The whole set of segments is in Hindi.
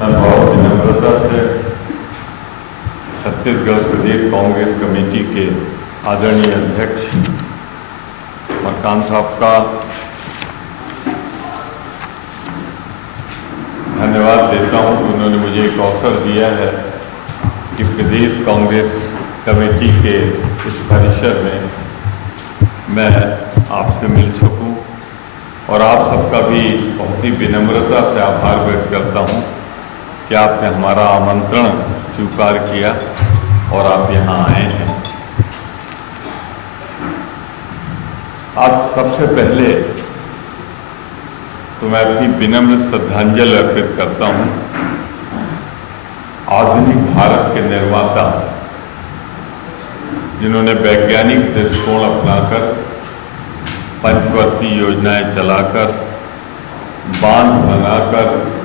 मैं बहुत विनम्रता से छत्तीसगढ़ प्रदेश कांग्रेस कमेटी के आदरणीय अध्यक्ष मकान साहब का धन्यवाद देता हूं कि उन्होंने मुझे एक अवसर दिया है कि प्रदेश कांग्रेस कमेटी के इस परिसर में मैं आपसे मिल सकूं और आप सबका भी बहुत ही विनम्रता से आभार व्यक्त करता हूं कि आपने हमारा आमंत्रण स्वीकार किया और आप यहाँ आए हैं। आज सबसे पहले तो मैं अपनी विनम्र श्रद्धांजलि अर्पित करता हूँ आधुनिक भारत के निर्माता, जिन्होंने वैज्ञानिक दृष्टिकोण अपनाकर पंचवर्षीय योजनाएं चलाकर बांध बनाकर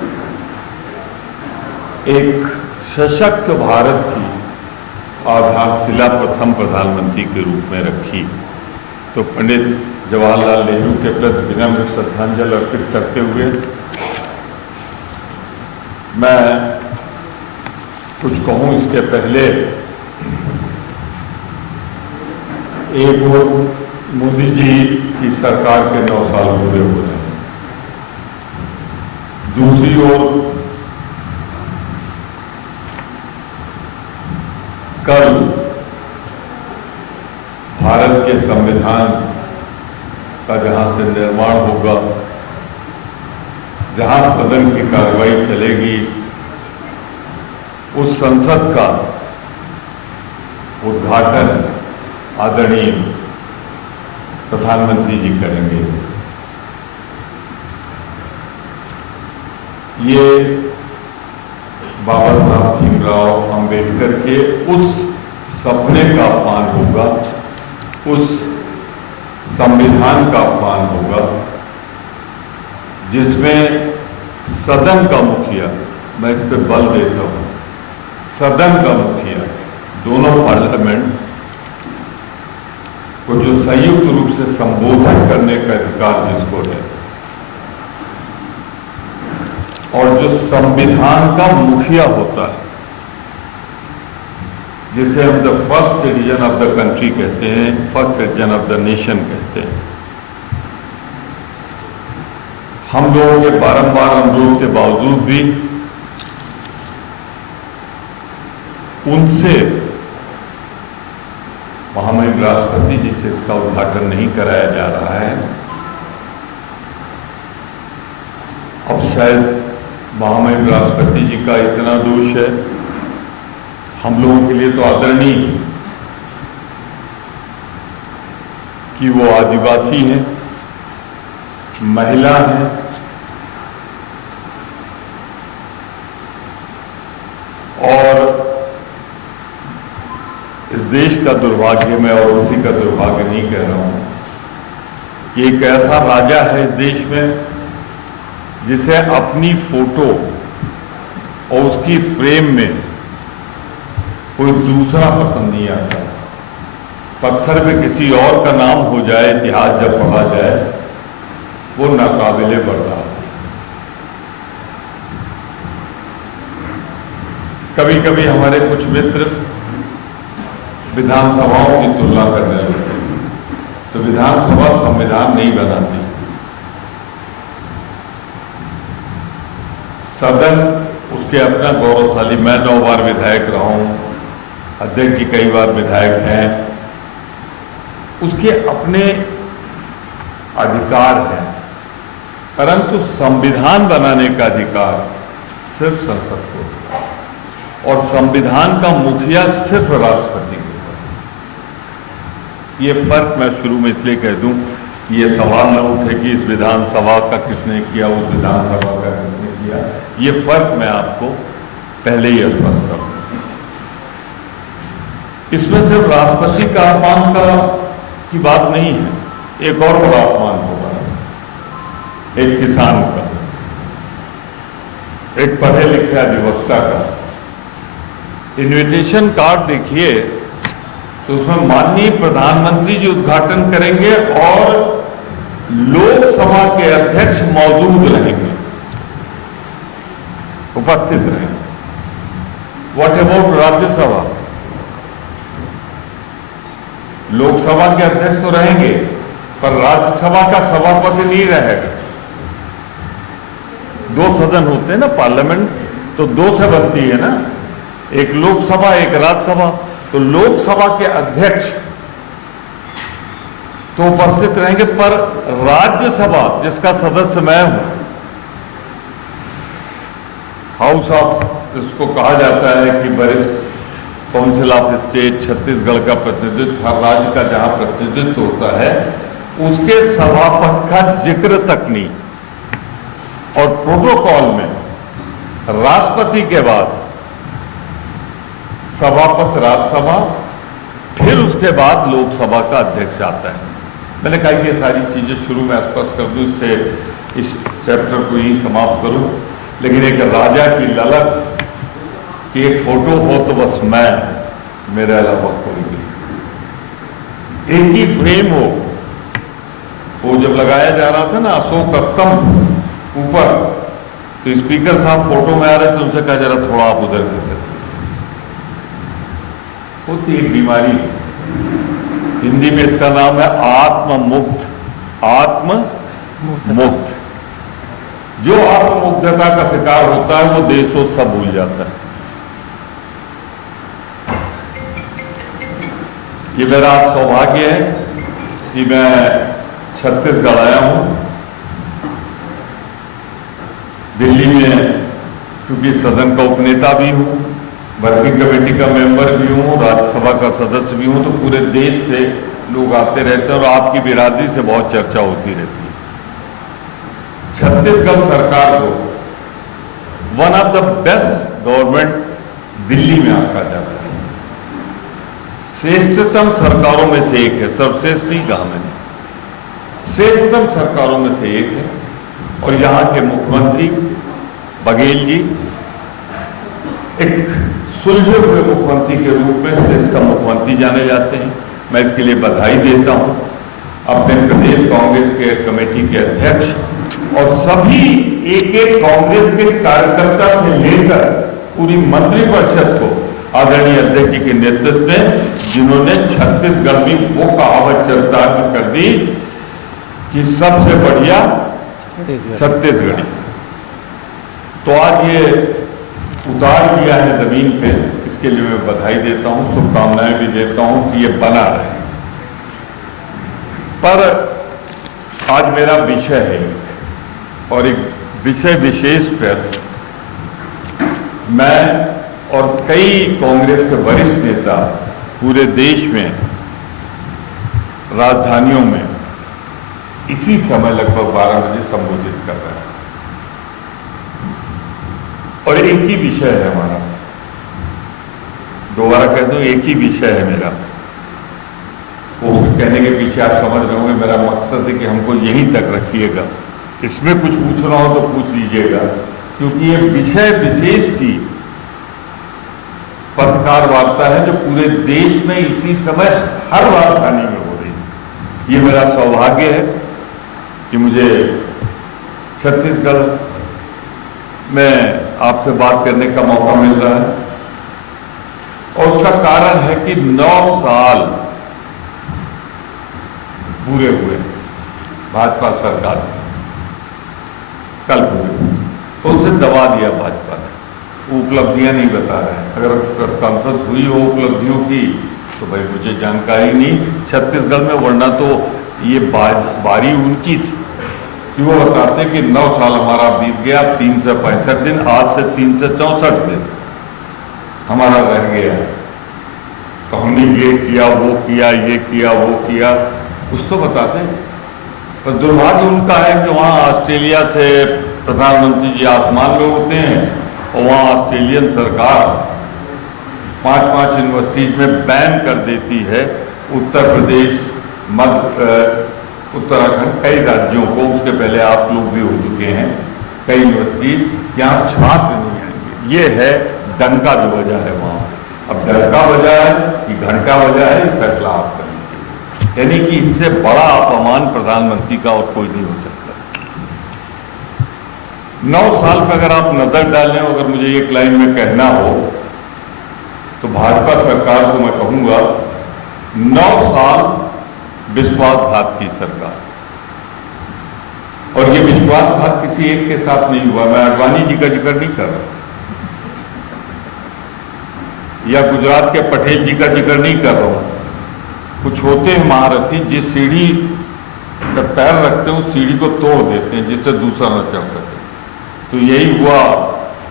एक सशक्त भारत की आधारशिला प्रथम प्रधानमंत्री के रूप में रखी। तो पंडित जवाहरलाल नेहरू के प्रति विनम्र श्रद्धांजलि अर्पित करते हुए मैं कुछ कहूँ इसके पहले एक और मोदी जी की सरकार के 9 साल पूरे हो रहे हैं, दूसरी ओर कल भारत के संविधान का जहां से निर्माण होगा, जहां सदन की कार्रवाई चलेगी, उस संसद का उद्घाटन आदरणीय प्रधानमंत्री जी करेंगे। ये बाबा साहब भीमराव अंबेडकर के उस सपने का अपमान होगा, उस संविधान का अपमान होगा जिसमें सदन का मुखिया, मैं इस पर बल देता हूं, सदन का मुखिया, दोनों पार्लियामेंट को जो संयुक्त रूप से संबोधन करने का अधिकार जिसको है और जो संविधान का मुखिया होता है, जिसे हम the first citizen of the country कहते हैं, first citizen of the nation कहते हैं। हम लोगों के बारंबार अनुरोध के बावजूद भी उनसे महामहिम राष्ट्रपति जी से इसका उद्घाटन नहीं कराया जा रहा है। अब शायद महामहिम राष्ट्रपति जी का इतना दोष है, हम लोगों के लिए तो आदरणीय कि वो आदिवासी हैं, महिला हैं और इस देश का दुर्भाग्य में, और उसी का दुर्भाग्य नहीं कह रहा हूं, कि एक ऐसा राजा है इस देश में जिसे अपनी फोटो और उसकी फ्रेम में कोई दूसरा पसंद नहीं आता। पत्थर पे किसी और का नाम हो जाए, इतिहास जब पढ़ा जाए, वो नाकाबिले बर्दाश्त है। कभी कभी हमारे कुछ मित्र विधानसभाओं की तुलना करने लगते हैं, तो विधानसभा संविधान नहीं बनाती, सदन उसके अपना गौरवशाली। मैं 9 बार विधायक रहा हूं, अध्यक्ष जी कई बार विधायक हैं, उसके अपने अधिकार हैं, परंतु संविधान बनाने का अधिकार सिर्फ संसद को और संविधान का मुखिया सिर्फ राष्ट्रपति को। ये फर्क मैं शुरू में इसलिए कह दूं कि ये सवाल न उठे कि इस विधानसभा का किसने किया, उस विधानसभा का किसने किया। ये फर्क मैं आपको पहले ही स्पष्ट करूं। इसमें सिर्फ राष्ट्रपति का अपमान की बात नहीं है, एक और बड़ा अपमान होगा, एक किसान का, एक पढ़े लिखे अधिवक्ता का। इन्विटेशन कार्ड देखिए तो उसमें माननीय प्रधानमंत्री जी उद्घाटन करेंगे और लोकसभा के अध्यक्ष मौजूद रहेंगे। उपस्थित रहें। What about Rajya Sabha? लोकसभा के अध्यक्ष तो रहेंगे, पर राज्यसभा का सभापति नहीं रहेगा। दो सदन होते हैं ना, पार्लियामेंट तो दो से बनती है ना, एक लोकसभा एक राज्यसभा। तो लोकसभा के अध्यक्ष तो उपस्थित रहेंगे, पर राज्यसभा जिसका सदस्य मैं हूं, हाउस ऑफ, इसको कहा जाता है कि वरिष्ठ काउंसिल ऑफ स्टेट, छत्तीसगढ़ का प्रतिनिधित्व, हर राज्य का जहां प्रतिनिधित्व होता है, उसके सभापति का जिक्र तक नहीं। और प्रोटोकॉल में राष्ट्रपति के बाद सभापति राज्यसभा, फिर उसके बाद लोकसभा का अध्यक्ष आता है। मैंने कहा कि ये सारी चीजें शुरू में स्पष्ट कर दूं, इससे इस चैप्टर को यही समाप्त करूं। लेकिन एक राजा की ललक कि एक फोटो हो तो बस मैं, मेरे अलावा कोई नहीं, एक ही फ्रेम हो। वो जब लगाया जा रहा था ना अशोक स्तंभ ऊपर, तो स्पीकर साहब फोटो में आ रहे थे, उनसे कहा जरा थोड़ा आप उधर कर सकते। होती एक बीमारी, हिंदी में इसका नाम है आत्ममुक्त। आत्ममुक्त, जो आत्ममुग्धता का शिकार होता है वो देशों सब भूल जाता है। ये मेरा सौभाग्य है कि मैं छत्तीसगढ़ आया हूं। दिल्ली में क्योंकि सदन का उपनेता भी हूं, वर्किंग कमेटी का मेंबर भी हूं, राज्यसभा का सदस्य भी हूं, तो पूरे देश से लोग आते रहते हैं और आपकी बिरादरी से बहुत चर्चा होती रहती है। छत्तीसगढ़ सरकार को one of the best government Delhi में आका जाता है। श्रेष्ठतम सरकारों में से एक है, सर्वश्रेष्ठ नहीं कहा मैंने, श्रेष्ठतम सरकारों में से एक है। और यहाँ के मुख्यमंत्री बघेल जी एक सुलझे हुए मुख्यमंत्री के रूप में श्रेष्ठतम मुख्यमंत्री जाने जाते हैं। मैं इसके लिए बधाई देता हूँ अपने प्रदेश कांग्रेस के कमेटी के अध्यक्ष और सभी एक एक कांग्रेस के कार्यकर्ता से लेकर पूरी मंत्रिपरिषद को आदरणीय अध्यक्ष जी के नेतृत्व में, जिन्होंने छत्तीसगढ़ में वो कहावत चरितार्थ कर दी कि सबसे बढ़िया छत्तीसगढ़ी। तो आज ये उतार दिया है जमीन पे, इसके लिए मैं बधाई देता हूं, शुभकामनाएं भी देता हूं कि ये बना रहे। पर आज मेरा विषय है और एक विषय विशेष पर मैं और कई कांग्रेस के वरिष्ठ नेता पूरे देश में, राजधानियों में इसी समय लगभग 12 बजे संबोधित कर रहे हैं। और एक ही विषय है हमारा, दोबारा कह दूं, एक ही विषय है मेरा। वो कहने के पीछे आप समझ रहे होंगे मेरा मकसद है कि हमको यहीं तक रखिएगा, इसमें कुछ पूछना हो तो पूछ लीजिएगा, क्योंकि ये विषय विशेष की पत्रकार वार्ता है जो पूरे देश में इसी समय हर राजधानी में हो रही है। ये मेरा सौभाग्य है कि मुझे छत्तीसगढ़ में आपसे बात करने का मौका मिल रहा है। और उसका कारण है कि 9 साल पूरे हुए भाजपा सरकार ने, कल पूरे, तो उसे दबा दिया भाजपा ने। उपलब्धियां नहीं बता रहे हैं। अगर प्रेस कॉन्फ्रेंस हुई हो उपलब्धियों की तो भाई मुझे जानकारी नहीं छत्तीसगढ़ में, वरना तो ये बारी उनकी थी कि वो बताते कि 9 साल हमारा बीत गया, 365 दिन, आज से 364 दिन हमारा रह गया। तो हमने ये किया, वो किया, ये किया, वो किया, कुछ तो बताते हैं। पर दुर्भाग्य उनका है कि वहाँ ऑस्ट्रेलिया से प्रधानमंत्री जी आसमान में होते हैं और वहाँ ऑस्ट्रेलियन सरकार 5-5 यूनिवर्सिटीज में बैन कर देती है। उत्तर प्रदेश, उत्तराखंड, कई राज्यों को, उसके पहले आप लोग भी हो चुके हैं, कई यूनिवर्सिटी, यहाँ छात्र नहीं आएंगे। ये है डंका जो वजह है वहाँ। अब डंका वजह है कि घंटा वजह है, फैसला आप करेंगे। यानी कि इससे बड़ा अपमान प्रधानमंत्री का और कोई नहीं हो सकता। 9 साल पे अगर आप नजर डालें, अगर मुझे एक लाइन में कहना हो तो भाजपा सरकार को मैं कहूंगा 9 साल विश्वासघात की सरकार। और ये विश्वासघात किसी एक के साथ नहीं हुआ। मैं आडवाणी जी का जिक्र नहीं कर रहा या गुजरात के पटेल जी का जिक्र नहीं कर रहा हूं। कुछ होते हैं महारथी जिस सीढ़ी पर पैर रखते हैं उस सीढ़ी को तोड़ देते हैं जिससे दूसरा न चढ़ सके। तो यही हुआ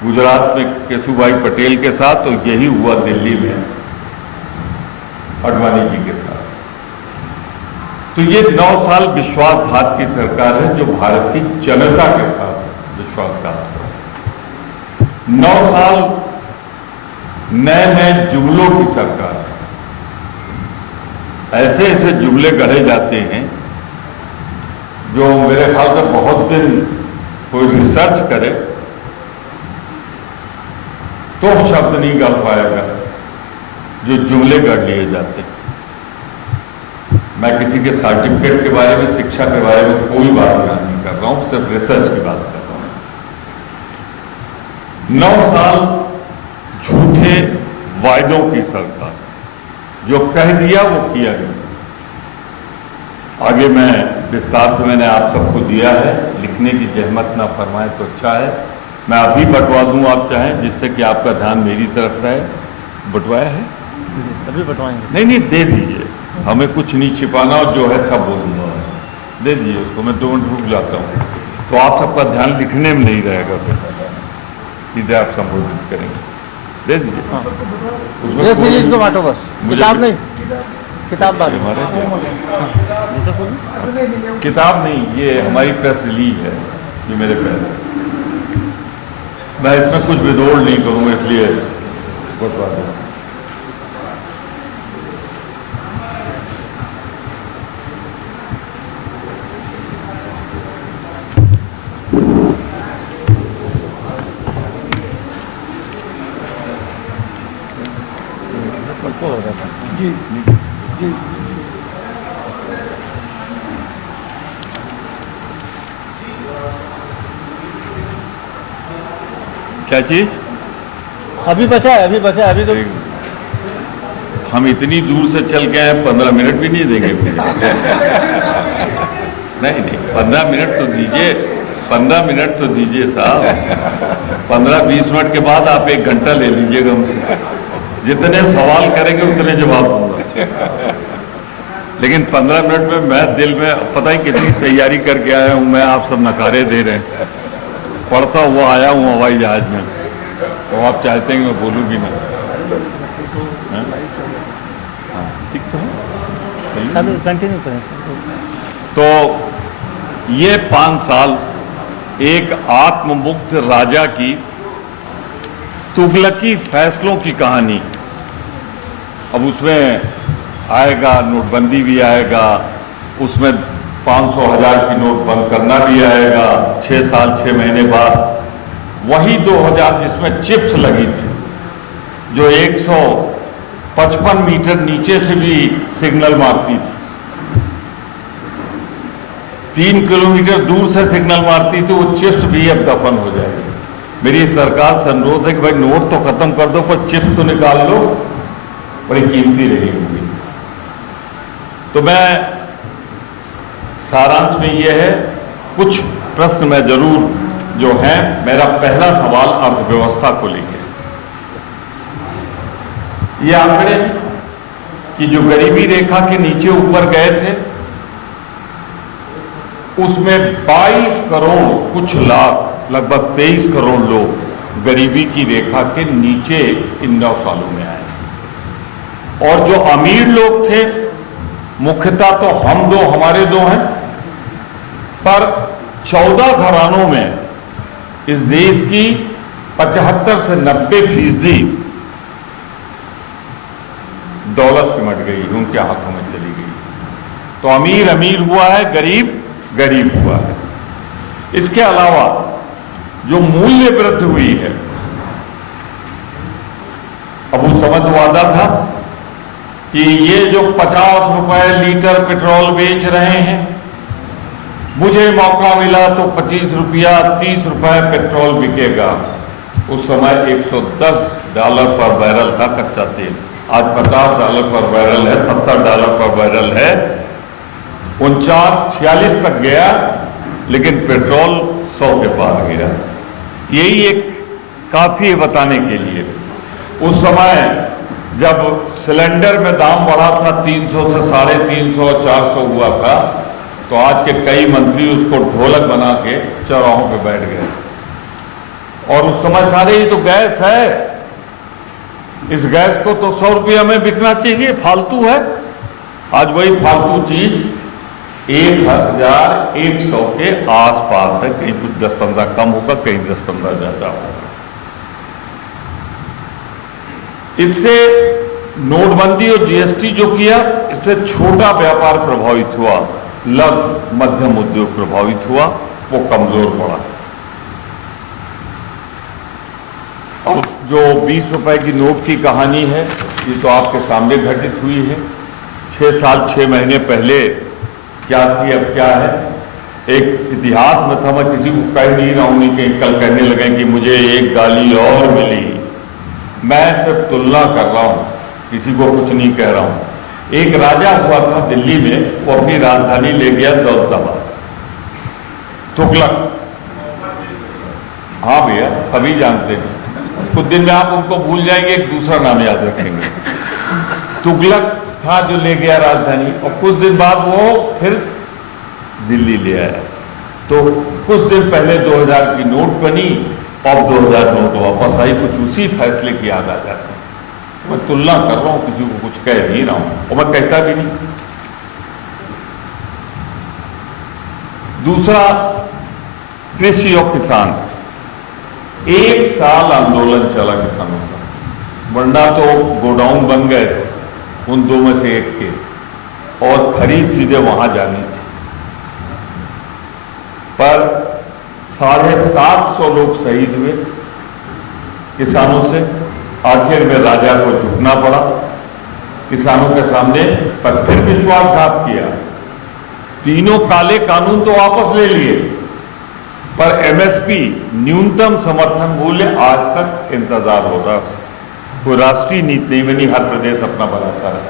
गुजरात में केशुभाई पटेल के साथ, और यही हुआ दिल्ली में आडवाणी जी के साथ। तो ये 9 साल विश्वासघात की सरकार है जो भारत की जनता के साथ विश्वासघात है। 9 साल नए नए जुमलों की सरकार है। ऐसे ऐसे जुमले गढ़े जाते हैं जो मेरे ख्याल से बहुत दिन कोई रिसर्च करे तो शब्द नहीं गढ़ पाएगा जो जुमले गढ़ लिए जाते हैं। मैं किसी के सर्टिफिकेट के बारे में, शिक्षा के बारे में कोई बात नहीं कर रहा हूं, सिर्फ रिसर्च की बात कर रहा हूं। 9 साल झूठे वायदों की सरकार, जो कह दिया वो किया नहीं। आगे मैं विस्तार से मैंने आप सबको दिया है, लिखने की जहमत ना फरमाए तो अच्छा है। मैं अभी बंटवा दूं आप चाहें, जिससे कि आपका ध्यान मेरी तरफ रहे। बंटवाया है? अभी बंटवाएंगे। नहीं दे दीजिए, हमें कुछ नहीं छिपाना, और जो है सब बोलूंगा। दे दीजिए उसको, मैं 2 मिनट रुक जाता हूँ तो आप सबका ध्यान लिखने में नहीं रहेगा, फिर सीधे आप संबोधित करेंगे। दे दीजिए इसको बांटो बस। किताब नहीं, किताब बांटो। किताब नहीं, ये हमारी प्रेस रिलीज है, ये मेरे पैर। मैं इसमें कुछ विदोड़ नहीं करूंगा, इसलिए बतवा दूं। जी जी क्या चीज? अभी बचा है, अभी तो हम इतनी दूर से चल के आए, 15 मिनट भी नहीं देंगे मुझे। नहीं 15 मिनट तो दीजिए, 15 मिनट तो दीजिए साहब। 15-20 मिनट के बाद आप 1 घंटा ले लीजिएगा हमसे। जितने सवाल करेंगे उतने जवाब दूंगा, लेकिन 15 मिनट में मैं दिल में पता ही कितनी तैयारी करके आया हूं। मैं आप सब नकारे दे रहे हैं, पढ़ता हुआ आया हूं हवाई जहाज में, तो आप चाहते हैं मैं बोलूं भी नहीं? ठीक तो है, कंटिन्यू करें। तो ये 5 साल एक आत्ममुक्त राजा की तुगलकी फैसलों की कहानी। अब उसमें आएगा नोटबंदी भी आएगा, उसमें 500,000 की नोट बंद करना भी आएगा 6 साल 6 महीने बाद। वही 2000 जिसमें चिप्स लगी थी, जो 155 मीटर नीचे से भी सिग्नल मारती थी, 3 किलोमीटर दूर से सिग्नल मारती थी, वो चिप्स भी अब दफन हो जाएगी। मेरी सरकार से अनुरोध है कि भाई नोट तो खत्म कर दो, पर चिप्स तो निकाल लो, बड़ी कीमती रहेगी। तो मैं सारांश में ये है, कुछ प्रश्न में जरूर जो है। मेरा पहला सवाल अर्थव्यवस्था को लेकर, ये आंकड़े कि जो गरीबी रेखा के नीचे ऊपर गए थे, उसमें 22 करोड़ कुछ लाख, लगभग 23 करोड़ लोग गरीबी की रेखा के नीचे इन 9 सालों में आए। और जो अमीर लोग थे, मुख्यतः तो हम दो, हमारे दो हैं, पर 14 घरानों में इस देश की 75 से 90% दौलत सिमट गई, उनके हाथों में चली गई। तो अमीर अमीर हुआ है, गरीब गरीब हुआ है। इसके अलावा जो मूल्य वृद्धि हुई है, अब उस समय तो वादा था कि ये जो 50 रुपए लीटर पेट्रोल बेच रहे हैं, मुझे मौका मिला तो 25 रुपया 30 रुपए पेट्रोल बिकेगा। उस समय $110 पर बैरल था कच्चा तेल, आज $50 पर बैरल है, $70 पर बैरल है, 49-46 तक गया, लेकिन पेट्रोल 100 के पार गया। यही एक काफी है बताने के लिए। उस समय जब सिलेंडर में दाम बढ़ा था 300 से 350, 400 हुआ था, तो आज के कई मंत्री उसको ढोलक बना के चौराहों पे बैठ गए और उस समय सारे ही तो गैस है, इस गैस को तो 100 रुपया में बिकना चाहिए, फालतू है। आज वही फालतू चीज 1100 के आसपास है, कहीं कुछ 10-15 कम होगा, कहीं 10-15 ज्यादा होगा। इससे नोटबंदी और जीएसटी जो किया, इससे छोटा व्यापार प्रभावित हुआ, लघु मध्यम उद्योग प्रभावित हुआ, वो कमजोर पड़ा। अब जो 20 रुपए की नोट की कहानी है, ये तो आपके सामने घटित हुई है। 6 साल 6 महीने पहले क्या थी, अब क्या है। एक इतिहास में था, मैं किसी को कह नहीं रहा हूं, नहीं कहीं कल कहने लगे कि मुझे एक गाली और मिली। मैं सिर्फ तुलना कर रहा हूं, किसी को कुछ नहीं कह रहा हूं। एक राजा हुआ था दिल्ली में, वो अपनी राजधानी ले गया दौलताबाद। तुगलक, हाँ भैया सभी जानते हैं, कुछ दिन में आप उनको भूल जाएंगे, एक दूसरा नाम याद रखेंगे। तुगलक था जो ले गया राजधानी, और कुछ दिन बाद वो फिर दिल्ली ले आया। तो कुछ दिन पहले 2000 की नोट बनी और 2000 नोट वापस आई, कुछ उसी फैसले की याद आ जाती है। मैं तुलना कर रहा हूं, किसी को कुछ कह नहीं रहा हूं, और मैं कहता भी नहीं। दूसरा, कृषि और किसान, 1 साल आंदोलन चला किसानों का, वरना तो गोडाउन बन गए थे उन 2 में से 1 के, और खरीद सीधे वहां जानी थी। पर 750 लोग शहीद हुए किसानों से। आखिर में राजा को झुकना पड़ा किसानों के सामने, पर फिर विश्वासघात किया। तीनों काले कानून तो वापस ले लिए, पर एमएसपी न्यूनतम समर्थन मूल्य आज तक इंतजार हो रहा है। कोई राष्ट्रीय नीति नहीं बनी, हर प्रदेश अपना बनाता है।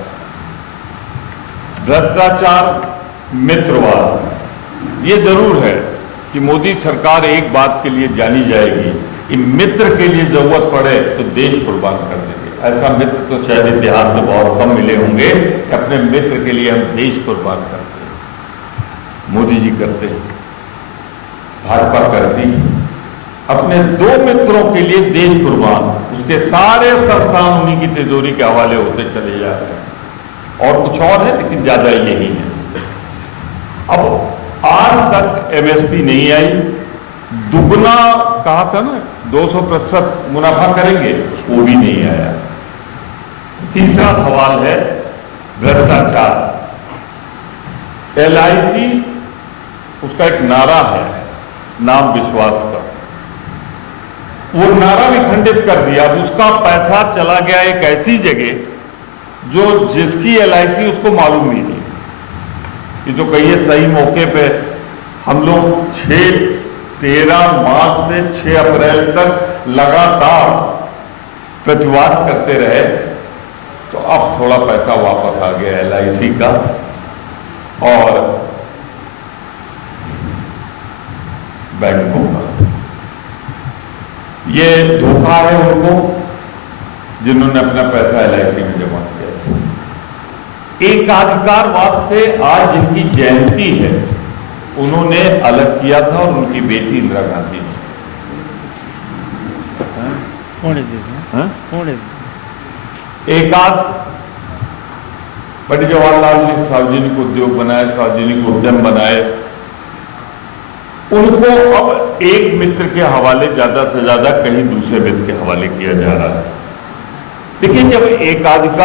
भ्रष्टाचार, मित्रवाद, ये जरूर है कि मोदी सरकार एक बात के लिए जानी जाएगी कि मित्र के लिए जरूरत पड़े तो देश कुर्बान कर देंगे। ऐसा मित्र तो शायद इतिहास में बहुत कम मिले होंगे कि अपने मित्र के लिए हम देश कुर्बान करते हैं। मोदी जी करते हैं, भाजपा करती है, अपने 2 मित्रों के लिए देश कुर्बान, उसके सारे संस्थान उन्हीं की तिजोरी के हवाले होते चले जा रहे हैं। और कुछ और है, लेकिन ज्यादा यही है। अब आज तक एमएसपी नहीं आई, दुगना कहा था ना, 200% मुनाफा करेंगे, वो भी नहीं आया। तीसरा सवाल है भ्रष्टाचार। LIC, उसका एक नारा है, नाम विश्वास का, वो नारा भी खंडित कर दिया। उसका पैसा चला गया एक ऐसी जगह जो जिसकी LIC उसको मालूम नहीं थी। ये जो कहिए सही मौके पे हम लोग 13 मार्च से 6 अप्रैल तक लगातार प्रतिवाद करते रहे, तो अब थोड़ा पैसा वापस आ गया LIC का। और बैंकों का ये धोखा है उनको जिन्होंने अपना पैसा LIC में जमा किया। एकाधिकारवाद से आज जिनकी जयंती है, उन्होंने अलग किया था, और उनकी बेटी इंदिरा गांधी ने। एकाध पंडित जवाहरलाल ने सार्वजनिक उद्योग बनाए, सार्वजनिक उद्यम बनाए, उनको अब एक मित्र के हवाले ज्यादा से ज्यादा कहीं दूसरे मित्र के हवाले किया जा रहा है। देखिए, जब एकाधिकार